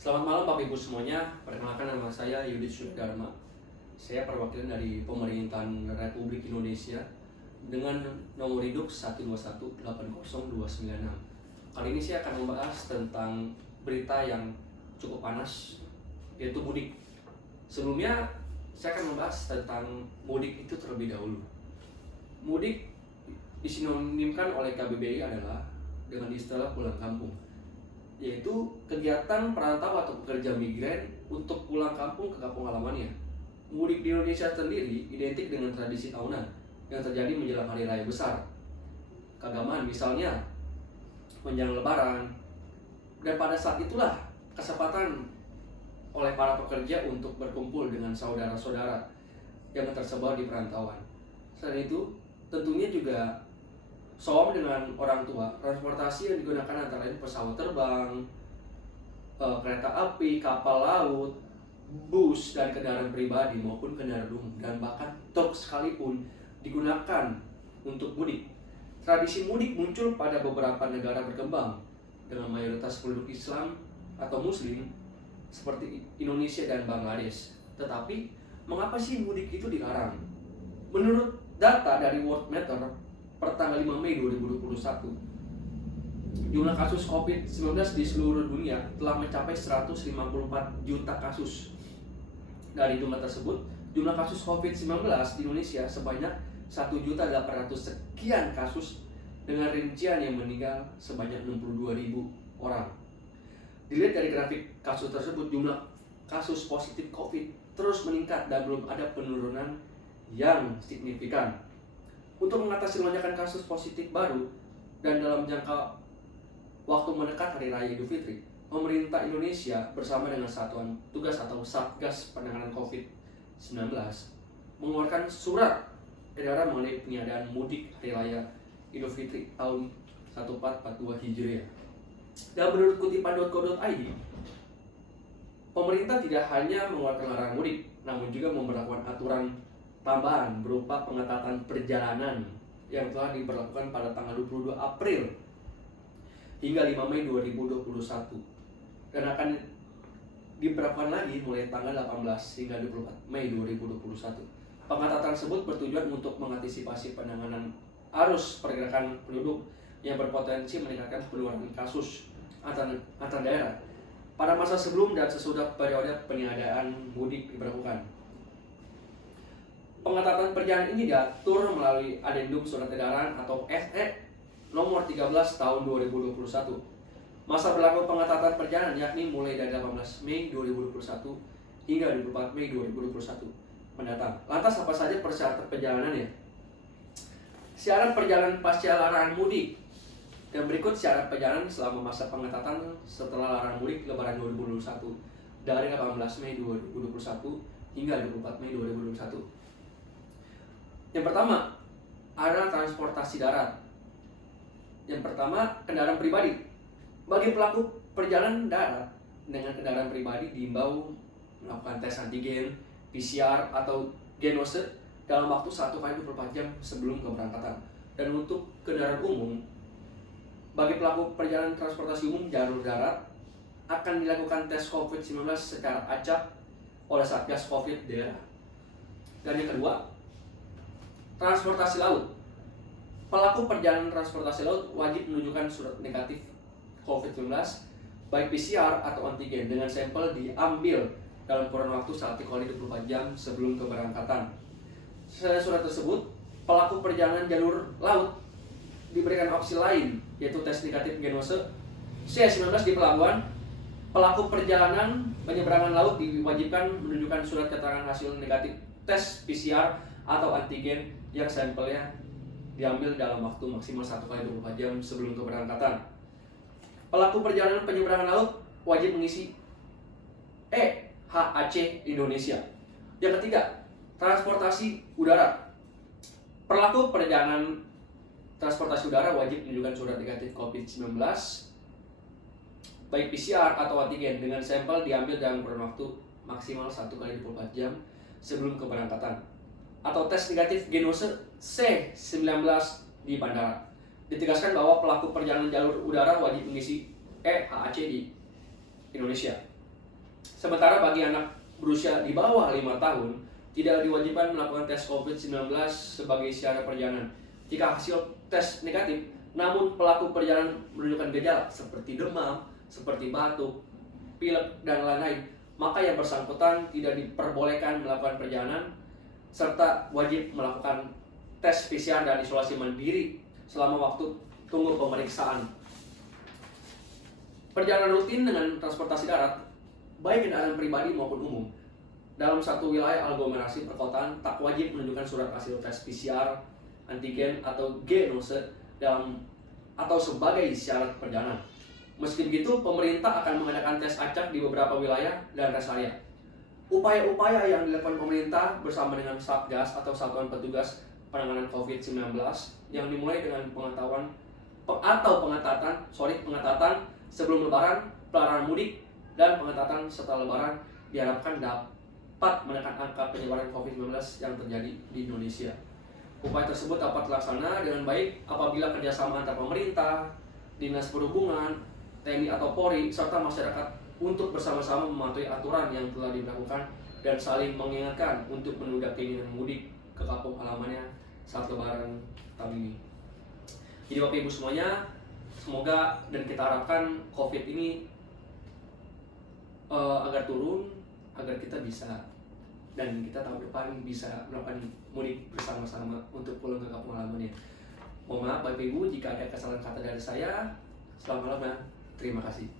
Selamat malam Bapak Ibu semuanya. Perkenalkan nama saya Yudit Sudarma. Saya perwakilan dari Pemerintahan Republik Indonesia dengan nomor induk 121800296. Kali ini saya akan membahas tentang berita yang cukup panas, yaitu mudik. Sebelumnya saya akan membahas tentang mudik itu terlebih dahulu. Mudik disinonimkan oleh KBBI adalah dengan istilah pulang kampung, yaitu kegiatan perantau atau pekerja migran untuk pulang kampung ke kampung halamannya. Mudik di Indonesia sendiri identik dengan tradisi tahunan yang terjadi menjelang hari raya besar, keagamaan misalnya menjelang lebaran, dan pada saat itulah kesempatan oleh para pekerja untuk berkumpul dengan saudara-saudara yang tersebar di perantauan. Selain itu, tentunya juga soal dengan orang tua. Transportasi yang digunakan antara lain pesawat terbang, kereta api, kapal laut, bus, dan kendaraan pribadi maupun kendaraan umum, dan bahkan truk sekalipun digunakan untuk mudik. Tradisi mudik muncul pada beberapa negara berkembang dengan mayoritas penduduk Islam atau Muslim seperti Indonesia dan Bangladesh. Tetapi mengapa sih mudik itu dilarang? Menurut data dari Worldmeter per tanggal 5 Mei 2021, jumlah kasus COVID-19 di seluruh dunia telah mencapai 154 juta kasus. Dari jumlah tersebut, jumlah kasus COVID-19 di Indonesia sebanyak 1.800.000 sekian kasus dengan rincian yang meninggal sebanyak 62.000 orang. Dilihat dari grafik kasus tersebut, jumlah kasus positif COVID terus meningkat dan belum ada penurunan yang signifikan. Untuk mengatasi lonjakan kasus positif baru dan dalam jangka waktu mendekat Hari Raya Idul Fitri, pemerintah Indonesia bersama dengan Satuan Tugas atau Satgas Penanganan COVID-19 mengeluarkan surat edaran mengenai peniadaan mudik Hari Raya Idul Fitri tahun 1442 Hijriah. Dan menurut kutipan.co.id, pemerintah tidak hanya mengeluarkan larangan mudik, namun juga memberlakukan aturan tambahan berupa pengetatan perjalanan yang telah diberlakukan pada tanggal 22 April hingga 5 Mei 2021 dan akan diberlakukan lagi mulai tanggal 18 hingga 24 Mei 2021. Pengetatan tersebut bertujuan untuk mengantisipasi penanganan arus pergerakan penduduk yang berpotensi meningkatkan penularan kasus antar daerah pada masa sebelum dan sesudah periode peniadaan mudik diberlakukan. Pengetatan perjalanan ini diatur melalui Adendum Surat Edaran atau SE nomor 13 tahun 2021. Masa berlaku pengetatan perjalanan yakni mulai dari 18 Mei 2021 hingga 24 Mei 2021 mendatang. Lantas apa saja persyaratan perjalanannya? Syarat perjalanan pasca larangan mudik. Dan berikut syarat perjalanan selama masa pengetatan setelah larangan mudik Lebaran 2021 dari 18 Mei 2021 hingga 24 Mei 2021. Yang pertama adalah transportasi darat. Yang pertama, kendaraan pribadi. Bagi pelaku perjalanan darat dengan kendaraan pribadi diimbau melakukan tes antigen, PCR atau genose dalam waktu 1 kali 24 jam sebelum keberangkatan. Dan untuk kendaraan umum, bagi pelaku perjalanan transportasi umum jalur darat akan dilakukan tes COVID-19 secara acak oleh Satgas COVID daerah. Dan yang kedua, transportasi laut. Pelaku perjalanan transportasi laut wajib menunjukkan surat negatif COVID-19 baik PCR atau antigen dengan sampel diambil dalam kurun waktu 1 kali 24 jam sebelum keberangkatan. Selain surat tersebut, pelaku perjalanan jalur laut diberikan opsi lain, yaitu tes negatif genose C19 di pelabuhan. Pelaku perjalanan penyeberangan laut diwajibkan menunjukkan surat keterangan hasil negatif tes PCR atau antigen yang sampelnya diambil dalam waktu maksimal 1 kali 24 jam sebelum keberangkatan. Pelaku perjalanan penyeberangan laut wajib mengisi EHAC Indonesia. Yang ketiga, transportasi udara. Pelaku perjalanan transportasi udara wajib menunjukkan surat negatif COVID-19 baik PCR atau antigen dengan sampel diambil dalam kurun waktu maksimal 1 kali 24 jam sebelum keberangkatan, atau tes negatif genose C19 di bandara. Ditegaskan bahwa pelaku perjalanan jalur udara wajib mengisi EHAC di Indonesia. Sementara bagi anak berusia di bawah 5 tahun, tidak diwajibkan melakukan tes COVID-19 sebagai syarat perjalanan. Jika hasil tes negatif, namun pelaku perjalanan menunjukkan gejala seperti demam, seperti batuk, pilek, dan lain-lain, maka yang bersangkutan tidak diperbolehkan melakukan perjalanan serta wajib melakukan tes PCR dan isolasi mandiri selama waktu tunggu pemeriksaan. Perjalanan rutin dengan transportasi darat, baik kendaraan pribadi maupun umum, dalam satu wilayah aglomerasi perkotaan tak wajib menunjukkan surat hasil tes PCR, antigen atau genose atau sebagai syarat perjalanan. Meski begitu, pemerintah akan mengadakan tes acak di beberapa wilayah dan rest area. Upaya-upaya yang dilakukan pemerintah bersama dengan Satgas atau Satuan Petugas Penanganan COVID-19 yang dimulai dengan pengetatan sebelum Lebaran, pelarangan mudik, dan pengetatan setelah Lebaran diharapkan dapat menekan angka penyebaran COVID-19 yang terjadi di Indonesia. Upaya tersebut dapat dilaksanakan dengan baik apabila kerjasama antar pemerintah, dinas perhubungan, TNI atau Polri, serta masyarakat untuk bersama-sama mematuhi aturan yang telah diberlakukan dan saling mengingatkan untuk menunda keinginan mudik ke kampung halamannya saat Lebaran tahun ini. Jadi Bapak Ibu semuanya, semoga dan kita harapkan COVID ini agar turun, agar kita bisa dan kita tahun depan bisa melakukan mudik bersama-sama untuk pulang ke kampung halamannya. Mohon maaf Bapak Ibu jika ada kesalahan kata dari saya. Selamat malam dan terima kasih.